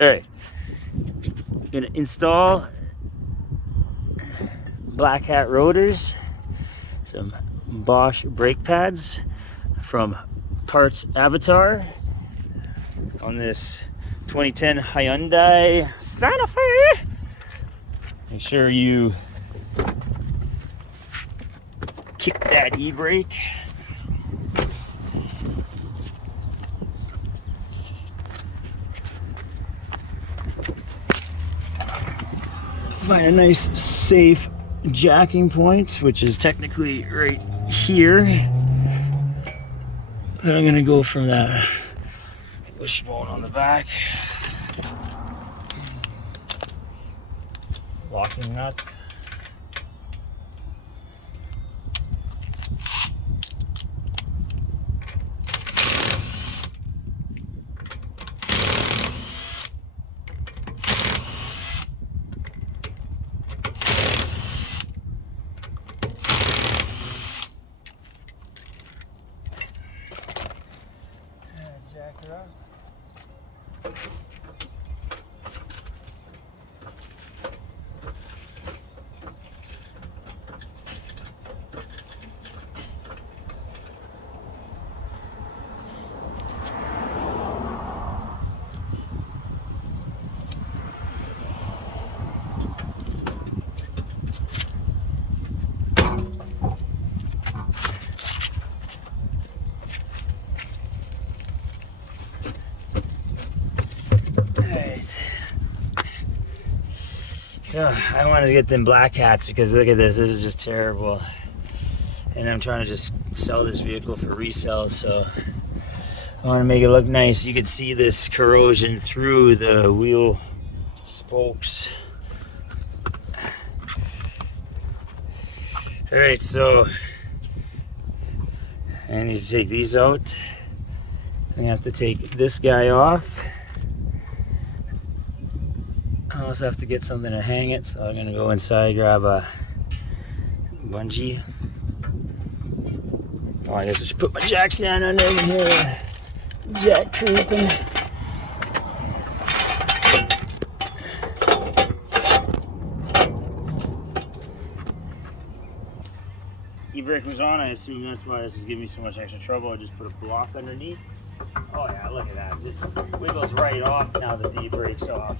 All right, gonna install BlackHat rotors, some Bosch brake pads from PartsAvatar on this 2010 Hyundai Santa Fe. Make sure you kick that e-brake. Find a nice safe jacking point, which is technically right here. Then I'm gonna go from that wishbone on the back, locking nut. Let's jack it up. So I wanted to get them BlackHats because look at this is just terrible. And I'm trying to just sell this vehicle for resale, so I want to make it look nice. You can see this corrosion through the wheel spokes. All right, so I need to take these out. I'm gonna have to take this guy off. I also have to get something to hang it, so I'm gonna go inside, grab a bungee. Oh, I guess I should put my jack stand under and hear the jack creeping. E-brake was on. I assume that's why this is giving me so much extra trouble. I just put a block underneath. Oh yeah, look at that. Just wiggles right off now that the e-brake's off.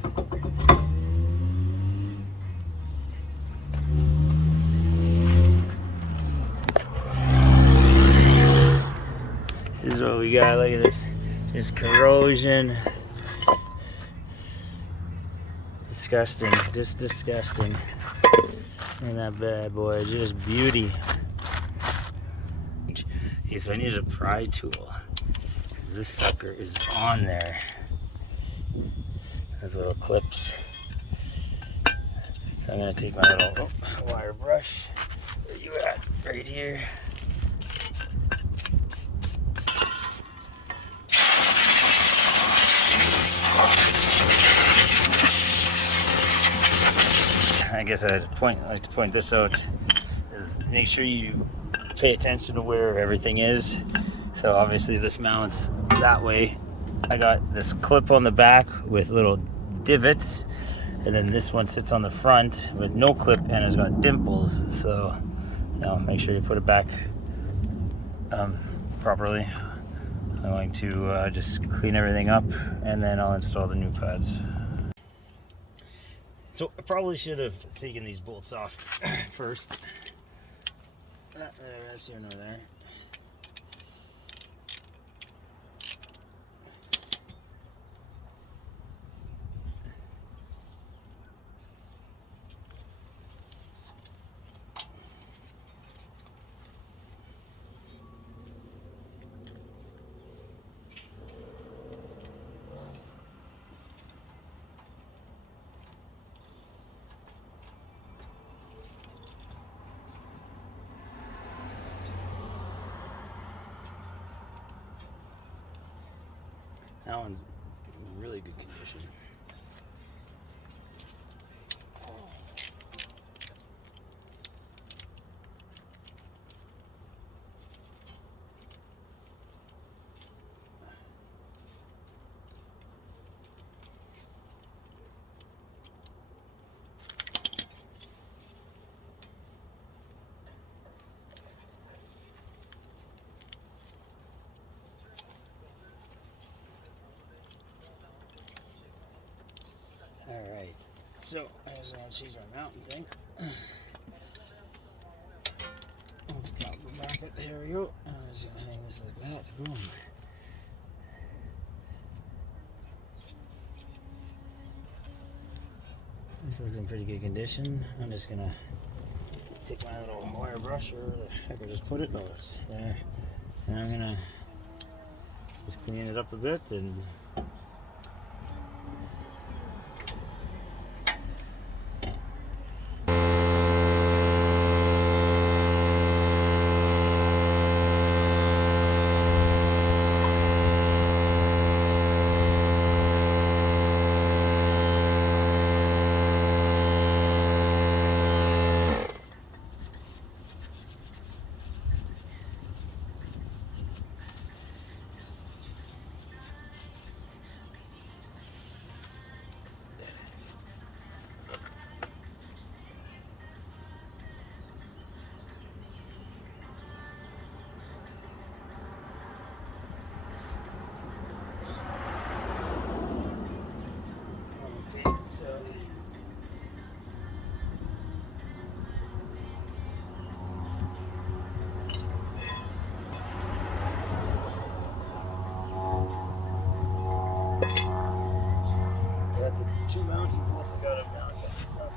This is what we got. Look at this. Just corrosion. Disgusting. Just disgusting. And that bad boy. Just beauty. Okay, so I need a pry tool. This sucker is on there. Has little clips. So I'm gonna take my little wire brush. Where you at? Right here. I guess I'd like to point this out. Is make sure you pay attention to where everything is. So obviously this mounts that way. I got this clip on the back with little divots, and then this one sits on the front with no clip and it's got dimples. So, make sure you put it back properly. I'm going to just clean everything up, and then I'll install the new pads. So I probably should have taken these bolts off first. That's here nor there. That one's in really good condition. Alright, so I just want to change our mountain thing. Let's go back up. Here we go. I'm just going to hang this like that. Boom. This looks in pretty good condition. I'm just going to take my little wire brush, or the heck I just put it. Oh, it's there. And I'm going to just clean it up a bit and two mounting bolts I got to mount to something.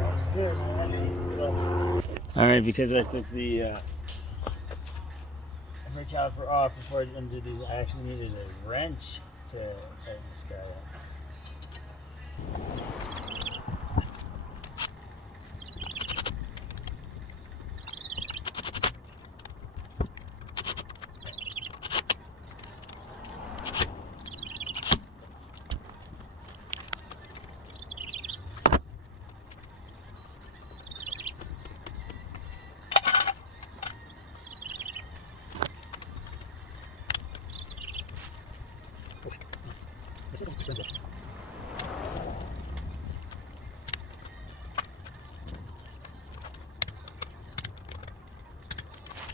That's good, man. That seems good. Alright, because I took the brake caliper off before I undid these, I actually needed a wrench to tighten this guy up.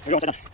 We're going to